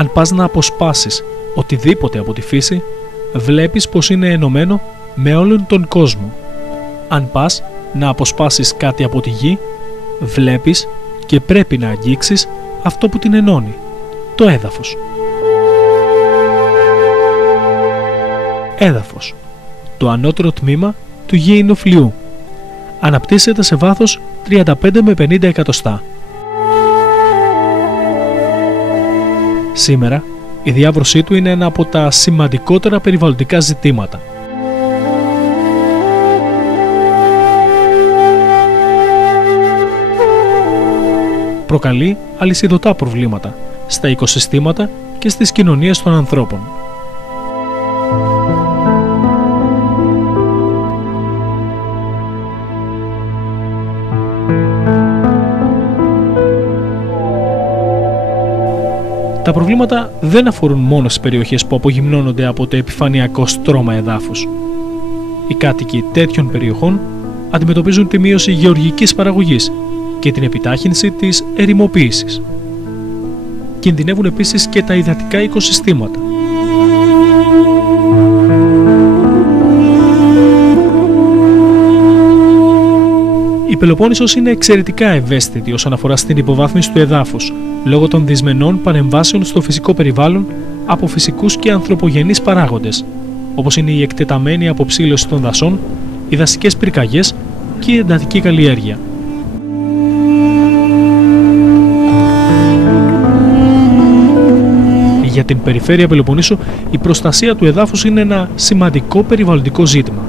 Αν πας να αποσπάσεις οτιδήποτε από τη φύση, βλέπεις πως είναι ενωμένο με όλον τον κόσμο. Αν πας να αποσπάσεις κάτι από τη γη, βλέπεις και πρέπει να αγγίξεις αυτό που την ενώνει, το έδαφος. Έδαφος, το ανώτερο τμήμα του γήινου φλοιού. Αναπτύσσεται σε βάθος 35 με 50 εκατοστά. Σήμερα, η διάβρωσή του είναι ένα από τα σημαντικότερα περιβαλλοντικά ζητήματα. Προκαλεί αλυσιδωτά προβλήματα στα οικοσυστήματα και στις κοινωνίες των ανθρώπων. Τα προβλήματα δεν αφορούν μόνο στις περιοχές που απογυμνώνονται από το επιφανειακό στρώμα εδάφους. Οι κάτοικοι τέτοιων περιοχών αντιμετωπίζουν τη μείωση γεωργικής παραγωγής και την επιτάχυνση της ερημοποίησης. Κινδυνεύουν επίσης και τα υδατικά οικοσυστήματα. Η Πελοπόννησος είναι εξαιρετικά ευαίσθητη όσον αφορά στην υποβάθμιση του εδάφους, λόγω των δυσμενών παρεμβάσεων στο φυσικό περιβάλλον από φυσικούς και ανθρωπογενείς παράγοντες, όπως είναι η εκτεταμένη αποψήλωση των δασών, οι δασικές πυρκαγιές και η εντατική καλλιέργεια. Για την περιφέρεια Πελοποννήσου, η προστασία του εδάφους είναι ένα σημαντικό περιβαλλοντικό ζήτημα.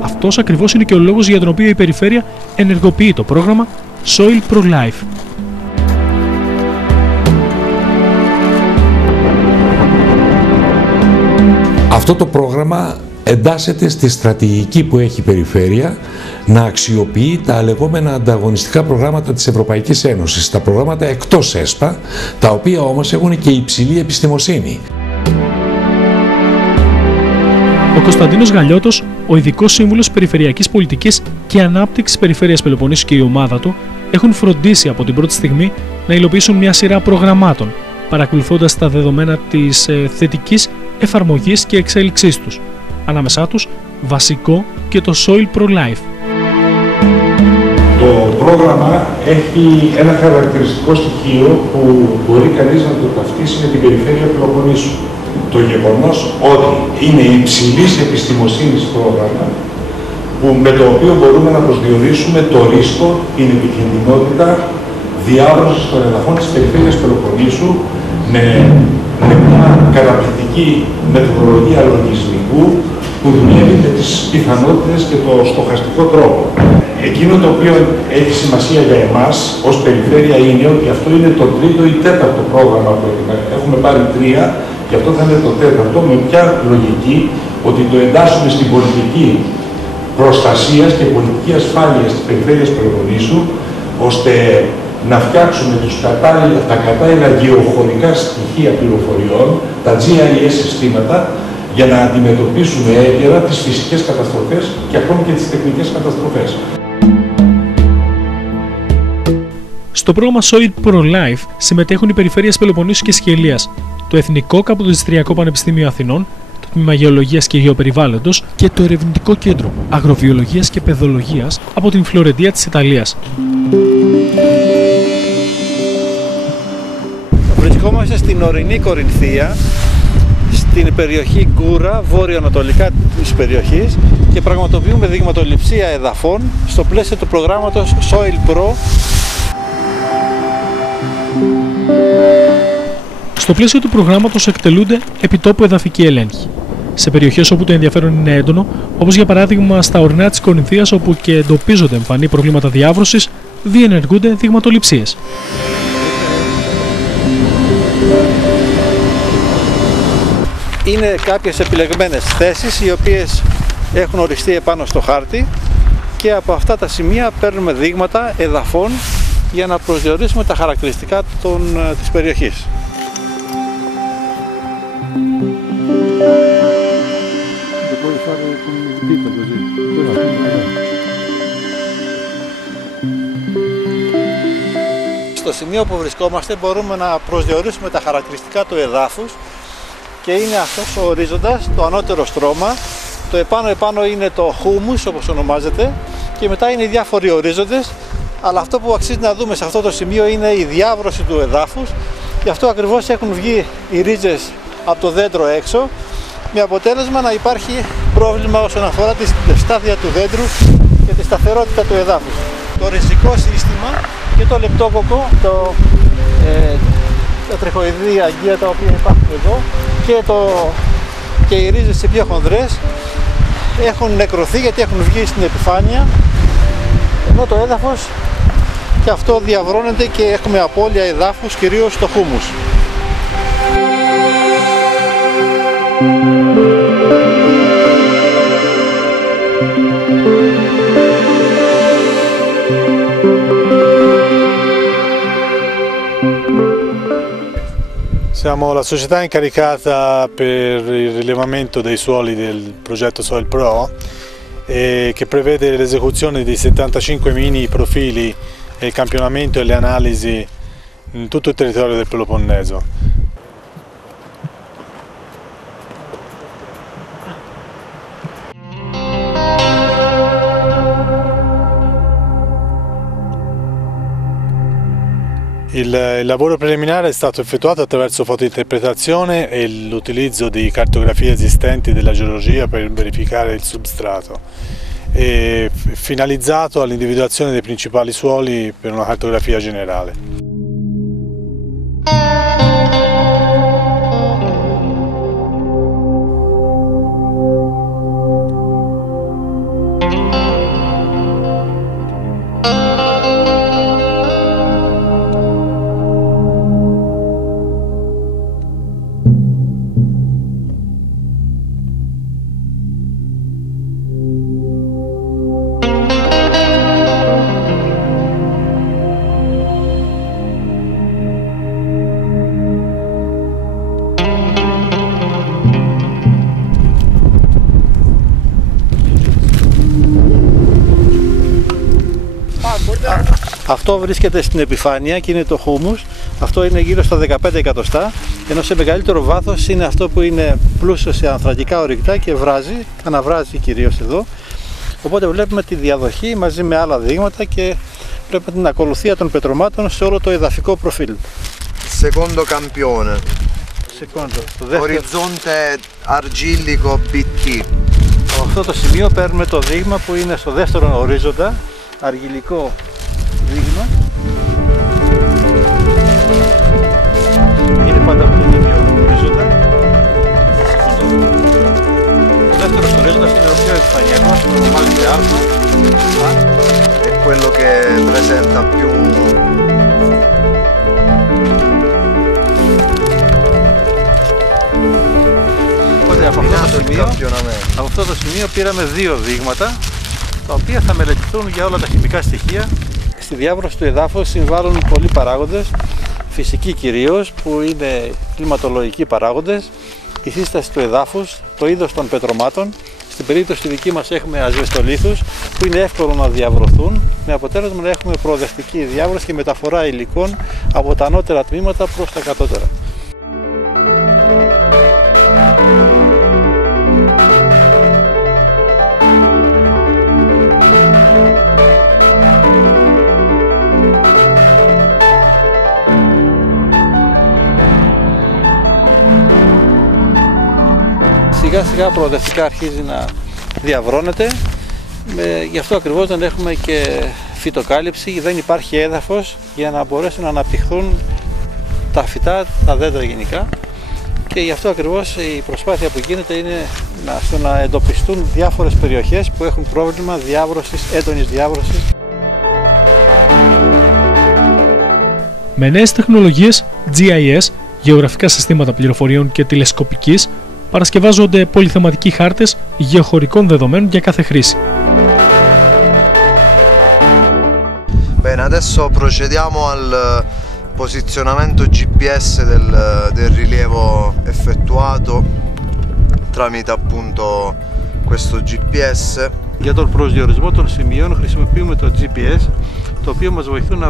Αυτός ακριβώς είναι και ο λόγος για τον οποίο η περιφέρεια ενεργοποιεί το πρόγραμμα Soil Pro Life. Αυτό το πρόγραμμα εντάσσεται στη στρατηγική που έχει η περιφέρεια να αξιοποιεί τα λεγόμενα ανταγωνιστικά προγράμματα της Ευρωπαϊκής Ένωσης, τα προγράμματα εκτός ΕΣΠΑ, τα οποία όμως έχουν και υψηλή επιστημοσύνη. Ο Κωνσταντίνος Γαλιώτος, ο ειδικός σύμβουλος Περιφερειακής Πολιτικής και Ανάπτυξης Περιφέρειας Πελοποννήσου και η ομάδα του έχουν φροντίσει από την πρώτη στιγμή να υλοποιήσουν μια σειρά προγραμμάτων, παρακολουθώντας τα δεδομένα της θετικής εφαρμογής και εξέλιξής τους. Ανάμεσά τους, βασικό και το Soil Pro Life. Το πρόγραμμα έχει ένα χαρακτηριστικό στοιχείο που μπορεί κανείς να το ταυτίσει με την περιφέρεια Πελοποννήσου. Το γεγονός ότι είναι υψηλής επιστημοσύνης πρόγραμμα με το οποίο μπορούμε να προσδιορίσουμε το ρίσκο, την επικινδυνότητα διάβρωσης των εδαφών της περιφέρειας Πελοποννήσου με μια καταπληκτική μεθοδολογία λογισμικού που δουλεύει με τις πιθανότητες και το στοχαστικό τρόπο. Εκείνο το οποίο έχει σημασία για εμάς ως περιφέρεια είναι ότι αυτό είναι το τρίτο ή τέταρτο πρόγραμμα που έχουμε πάρει τρία και αυτό θα είναι το τέταρτο, με ποια λογική ότι το εντάσσουμε στην πολιτική προστασίας και πολιτική ασφάλειας της περιφέρειας Πελοποννήσου, ώστε να φτιάξουμε τα κατάλληλα γεωχωρικά στοιχεία πληροφοριών, τα GIS συστήματα, για να αντιμετωπίσουμε έγκαιρα τις φυσικές καταστροφές και ακόμη και τις τεχνικές καταστροφές. Στο πρόγραμμα Soil Pro Life συμμετέχουν οι περιφέρειες Πελοποννήσου και Σχελίας, το Εθνικό Καποδιστριακό Πανεπιστήμιο Αθηνών, το Τμήμα Γεωλογίας και Γεωπεριβάλλοντος και το Ερευνητικό Κέντρο Αγροβιολογίας και Παιδολογίας από την Φλωρεντία της Ιταλίας. Βρισκόμαστε στην ορεινή Κορινθία, στην περιοχή Γκούρα, βόρειο-ανατολικά της περιοχής και πραγματοποιούμε δειγματοληψία εδαφών στο πλαίσιο του προγράμματος Soil Pro. Στο πλαίσιο του προγράμματος εκτελούνται επιτόπου εδαφικοί ελέγχοι. Σε περιοχές όπου το ενδιαφέρον είναι έντονο, όπως για παράδειγμα στα ορεινά της Κορινθίας, όπου και εντοπίζονται εμφανή προβλήματα διάβρωσης, διενεργούνται δειγματοληψίες. Είναι κάποιες επιλεγμένες θέσεις οι οποίες έχουν οριστεί επάνω στο χάρτη και από αυτά τα σημεία παίρνουμε δείγματα εδαφών για να προσδιορίσουμε τα χαρακτηριστικά της περιοχής. Στο σημείο που βρισκόμαστε μπορούμε να προσδιορίσουμε τα χαρακτηριστικά του εδάφους και είναι αυτός ο ορίζοντας, το ανώτερο στρώμα, το επάνω είναι το χούμους όπως ονομάζεται και μετά είναι οι διάφοροι ορίζοντες, αλλά αυτό που αξίζει να δούμε σε αυτό το σημείο είναι η διάβρωση του εδάφους. Γι' αυτό ακριβώς έχουν βγει οι ρίζες από το δέντρο έξω, με αποτέλεσμα να υπάρχει πρόβλημα όσον αφορά τη στάθεια του δέντρου και τη σταθερότητα του εδάφους. Το ριζικό σύστημα και το λεπτόκοκο, τα τριχοειδή αγγεία τα οποία υπάρχουν εδώ και οι ρίζες οι πιο χονδρές έχουν νεκρωθεί γιατί έχουν βγει στην επιφάνεια, ενώ το έδαφος και αυτό διαβρώνεται και έχουμε απώλεια εδάφους, κυρίως στο χούμους. Siamo la società incaricata per il rilevamento dei suoli del progetto Soil Pro che prevede l'esecuzione di 75 mini profili e il campionamento e le analisi in tutto il territorio del Peloponneso. Il lavoro preliminare è stato effettuato attraverso fotointerpretazione e l'utilizzo di cartografie esistenti della geologia per verificare il substrato, e finalizzato all'individuazione dei principali suoli per una cartografia generale. Αυτό βρίσκεται στην επιφάνεια και είναι το χούμους. Αυτό είναι γύρω στα 15 εκατοστά, ενώ σε μεγαλύτερο βάθος είναι αυτό που είναι πλούσιο σε ανθρακικά ορυκτά και βράζει, αναβράζει κυρίως εδώ. Οπότε βλέπουμε τη διαδοχή μαζί με άλλα δείγματα και βλέπουμε την ακολουθία των πετρωμάτων σε όλο το εδαφικό προφίλ. Secondo campione. Orizzonte argillico BT. Από αυτό το σημείο παίρνουμε το δείγμα που είναι στο δεύτερο ορίζοντα, αργυλικό δείγμα. Είναι πάντα από τον ίδιο ορίζοντα. Ο δεύτερος ορίζοντας είναι ο πιο επιφανειακός, ονομάζεται α. È quello che presenta più. Οπότε από αυτό το σημείο πήραμε δύο δείγματα, τα οποία θα μελετηθούν για όλα τα χημικά στοιχεία. Στη διάβρωση του εδάφους συμβάλλουν πολλοί παράγοντες, φυσικοί κυρίως, που είναι κλιματολογικοί παράγοντες, η σύσταση του εδάφους, το είδος των πετρωμάτων. Στην περίπτωση τη δική μας έχουμε ασβεστολίθους που είναι εύκολο να διαβρωθούν, με αποτέλεσμα να έχουμε προοδευτική διάβρωση και μεταφορά υλικών από τα ανώτερα τμήματα προς τα κατώτερα. Σιγά σιγά προοδευτικά αρχίζει να διαβρώνεται, γι' αυτό ακριβώς δεν έχουμε και φυτοκάλυψη, δεν υπάρχει έδαφος για να μπορέσουν να αναπτυχθούν τα φυτά, τα δέντρα γενικά, και γι' αυτό ακριβώς η προσπάθεια που γίνεται είναι να εντοπιστούν διάφορες περιοχές που έχουν πρόβλημα διάβρωσης, έντονης διάβρωσης. Με νέες τεχνολογίες GIS, γεωγραφικά συστήματα πληροφοριών και τηλεσκοπικής, παρασκευάζονται πολυθεματικοί χάρτες γεωχωρικών δεδομένων για κάθε χρήση. Bene, adesso procediamo al posizionamento GPS del rilievo effettuato tramite appunto questo GPS. Για τον προσδιορισμό των σημείων χρησιμοποιούμε το GPS, το οποίο μας βοηθούν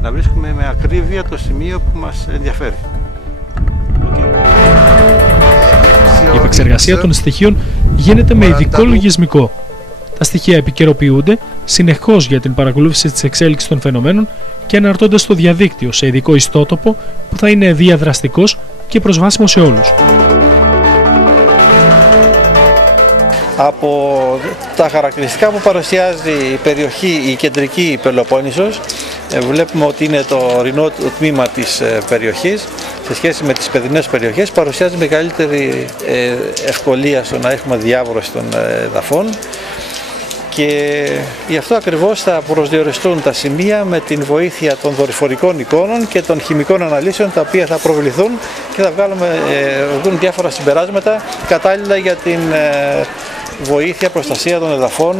να βρίσκουμε με ακρίβεια το σημείο που μας ενδιαφέρει. Η επεξεργασία των στοιχείων γίνεται με ειδικό λογισμικό. Τα στοιχεία επικαιροποιούνται συνεχώς για την παρακολούθηση της εξέλιξης των φαινομένων και αναρτώνται στο διαδίκτυο σε ειδικό ιστότοπο που θα είναι διαδραστικός και προσβάσιμο σε όλους. Από τα χαρακτηριστικά που παρουσιάζει η περιοχή, η κεντρική Πελοπόννησος, βλέπουμε ότι είναι το ορεινό τμήμα της περιοχής σε σχέση με τις παιδινές περιοχές, παρουσιάζει μεγαλύτερη ευκολία στο να έχουμε διάβρωση των εδαφών και γι' αυτό ακριβώς θα προσδιοριστούν τα σημεία με την βοήθεια των δορυφορικών εικόνων και των χημικών αναλύσεων, τα οποία θα προβληθούν και θα βγουν διάφορα συμπεράσματα κατάλληλα για την βοήθεια, προστασία των εδαφών,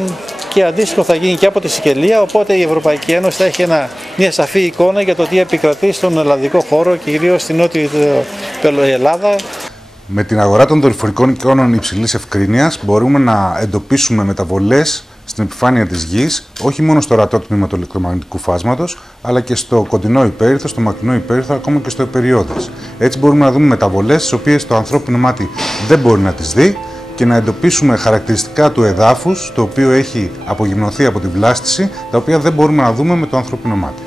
και αντίστοιχο θα γίνει και από τη Σικελία, οπότε η Ευρωπαϊκή Ένωση θα έχει μια σαφή εικόνα για το τι επικρατεί στον ελλαδικό χώρο και κυρίως στην νότια Ελλάδα. Με την αγορά των δορυφορικών εικόνων υψηλής ευκρίνειας μπορούμε να εντοπίσουμε μεταβολές στην επιφάνεια της Γης, όχι μόνο στο ορατό τμήμα του ηλεκτρομαγνητικού φάσματος, αλλά και στο κοντινό υπέρυθρο, στο μακρινό υπέρυθρο, ακόμα και στο υπεριώδες. Έτσι μπορούμε να δούμε μεταβολές τις οποίες το ανθρώπινο μάτι δεν μπορεί να τις δει και να εντοπίσουμε χαρακτηριστικά του εδάφους, το οποίο έχει απογυμνωθεί από την βλάστηση, τα οποία δεν μπορούμε να δούμε με το ανθρώπινο μάτι.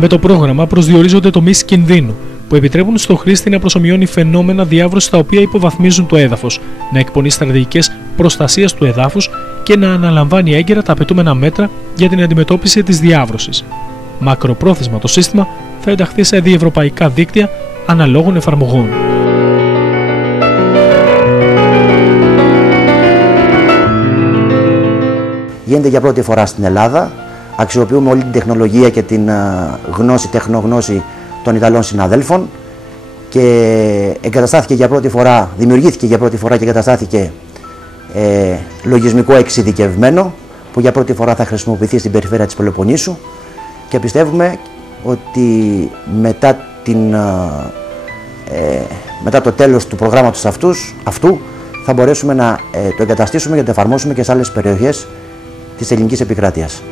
Με το πρόγραμμα προσδιορίζονται τομείς κινδύνου που επιτρέπουν στο χρήστη να προσομοιώνει φαινόμενα διάβρωσης τα οποία υποβαθμίζουν το έδαφος, να εκπονεί στρατηγικές προστασίας του εδάφους και να αναλαμβάνει έγκαιρα τα απαιτούμενα μέτρα για την αντιμετώπιση της διάβρωσης. Μακροπρόθεσμα το σύστημα θα ενταχθεί σε διευρωπαϊκά δίκτυα αναλόγων εφαρμογών. Γίνεται για πρώτη φορά στην Ελλάδα. Αξιοποιούμε όλη την τεχνολογία και την τεχνογνώση των Ιταλών συναδέλφων και εγκαταστάθηκε για πρώτη φορά, δημιουργήθηκε για πρώτη φορά και εγκαταστάθηκε λογισμικό εξειδικευμένο που για πρώτη φορά θα χρησιμοποιηθεί στην περιφέρεια της Πελοποννήσου και πιστεύουμε ότι μετά το τέλος του προγράμματος αυτού θα μπορέσουμε να το εγκαταστήσουμε και να το εφαρμόσουμε και σε άλλες περιοχές της ελληνικής επικράτειας.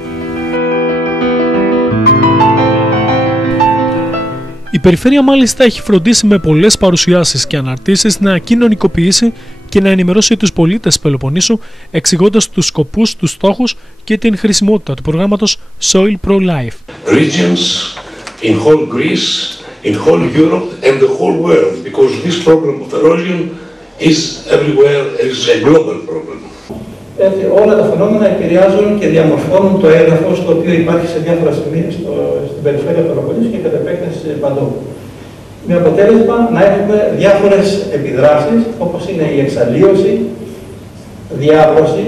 Η περιφέρεια μάλιστα έχει φροντίσει με πολλές παρουσιάσεις και αναρτήσεις να κοινωνικοποιήσει και να ενημερώσει τους πολίτες Πελοποννήσου, εξηγώντας τους σκοπούς, τους στόχους και την χρησιμότητα του προγράμματος Soil Pro Life. Regions in whole Greece, in whole Europe and the whole world, because this problem of erosion is everywhere, is a global problem. Έτσι, όλα τα φαινόμενα επηρεάζουν και διαμορφώνουν το έδαφος το οποίο υπάρχει σε διάφορα σημεία στην περιφέρεια Πελοποννήσου και κατ' επέκταση παντού. Με αποτέλεσμα να έχουμε διάφορες επιδράσεις, όπως είναι η εξαλείωση, διάβρωση,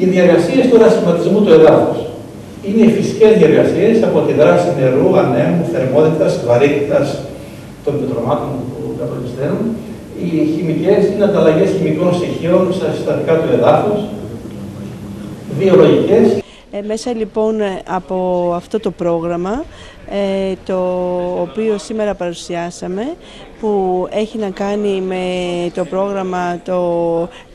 οι διεργασίες του ρασιματισμού του εδάφους. Είναι οι φυσικές διεργασίες από τη δράση νερού, ανέμου, θερμότητας, βαρύτητας των πετρωμάτων που κατολισταίνουν. Οι χημικές είναι ανταλλαγές χημικών στοιχείων στα συστατικά του εδάφους. Βιολογικές. Μέσα λοιπόν από αυτό το πρόγραμμα, το οποίο σήμερα παρουσιάσαμε, που έχει να κάνει με το πρόγραμμα το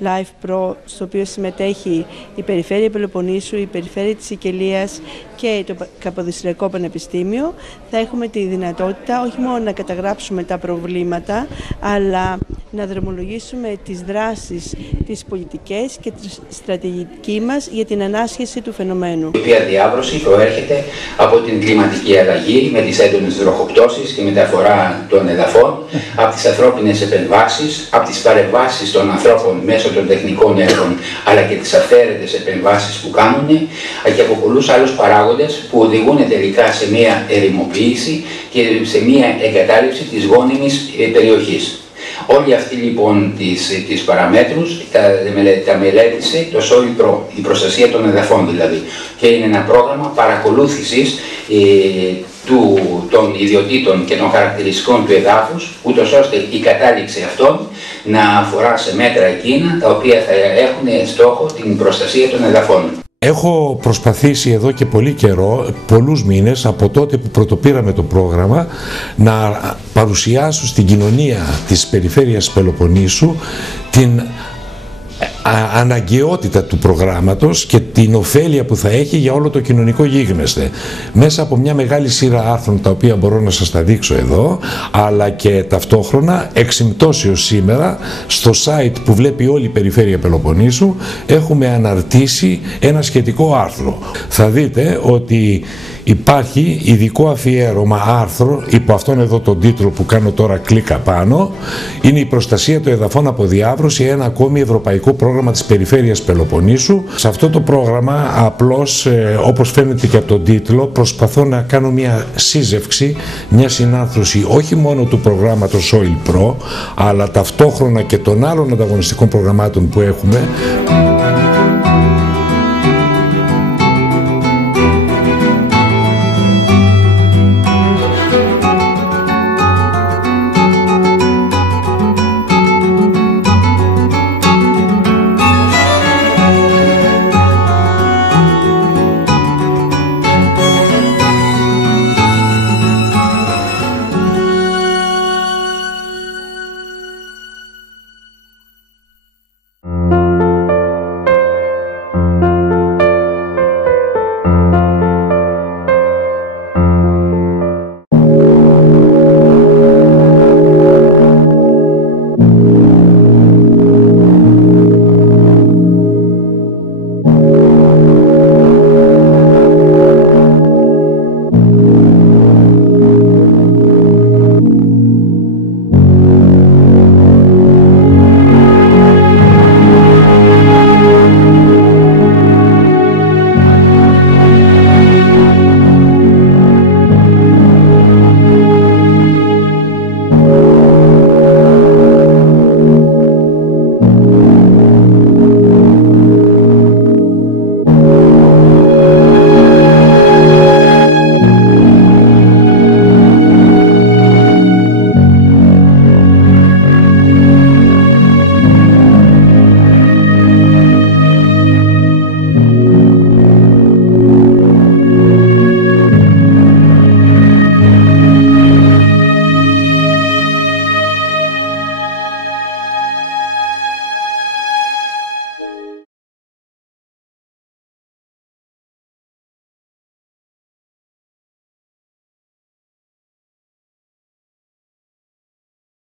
Life Pro, στο οποίο συμμετέχει η Περιφέρεια Πελοποννήσου, η Περιφέρεια της Σικελίας και το Καποδιστριακό Πανεπιστήμιο, θα έχουμε τη δυνατότητα όχι μόνο να καταγράψουμε τα προβλήματα, αλλά να δρομολογήσουμε τις δράσεις, τις πολιτικές και τη στρατηγική μας για την ανάσχεση του φαινομένου. Η οποία διάβρωση προέρχεται από την κλιματική αλλαγή με τις έντονες βροχοπτώσεις και μεταφορά των εδαφών, από τις ανθρώπινες επεμβάσεις, από τις παρεμβάσεις των ανθρώπων μέσω των τεχνικών έργων, αλλά και τις αυθαίρετες επεμβάσεις που κάνουν και από πολλούς άλλους παράγοντες που οδηγούν τελικά σε μια ερημοποίηση και σε μια εγκατάλειψη της γόνιμης περιοχής. Όλη αυτή λοιπόν τις παραμέτρους τα μελέτησε το Soil Pro, η προστασία των εδαφών δηλαδή, και είναι ένα πρόγραμμα παρακολούθησης των ιδιωτήτων και των χαρακτηριστικών του εδάφους, ούτως ώστε η κατάληξη αυτών να αφορά σε μέτρα εκείνα τα οποία θα έχουν στόχο την προστασία των εδαφών. Έχω προσπαθήσει εδώ και πολύ καιρό, πολλούς μήνες, από τότε που πρωτοπήραμε το πρόγραμμα, να παρουσιάσω στην κοινωνία της περιφέρειας Πελοποννήσου την αναγκαιότητα του προγράμματος και την ωφέλεια που θα έχει για όλο το κοινωνικό γίγνεσθε. Μέσα από μια μεγάλη σειρά άρθρων, τα οποία μπορώ να σας τα δείξω εδώ, αλλά και ταυτόχρονα εξυμπτώσεως σήμερα στο site που βλέπει όλη η περιφέρεια Πελοποννήσου έχουμε αναρτήσει ένα σχετικό άρθρο. Θα δείτε ότι υπάρχει ειδικό αφιέρωμα άρθρο υπό αυτόν εδώ τον τίτλο που κάνω τώρα κλίκα πάνω. Είναι η προστασία των εδαφών από διάβρωση, ένα ακόμη ευρωπαϊκό πρόγραμμα της περιφέρειας Πελοποννήσου. Σε αυτό το πρόγραμμα απλώς, όπως φαίνεται και από τον τίτλο, προσπαθώ να κάνω μια σύζευξη, μια συνάρθρωση όχι μόνο του προγράμματος Soil Pro, αλλά ταυτόχρονα και των άλλων ανταγωνιστικών προγραμμάτων που έχουμε.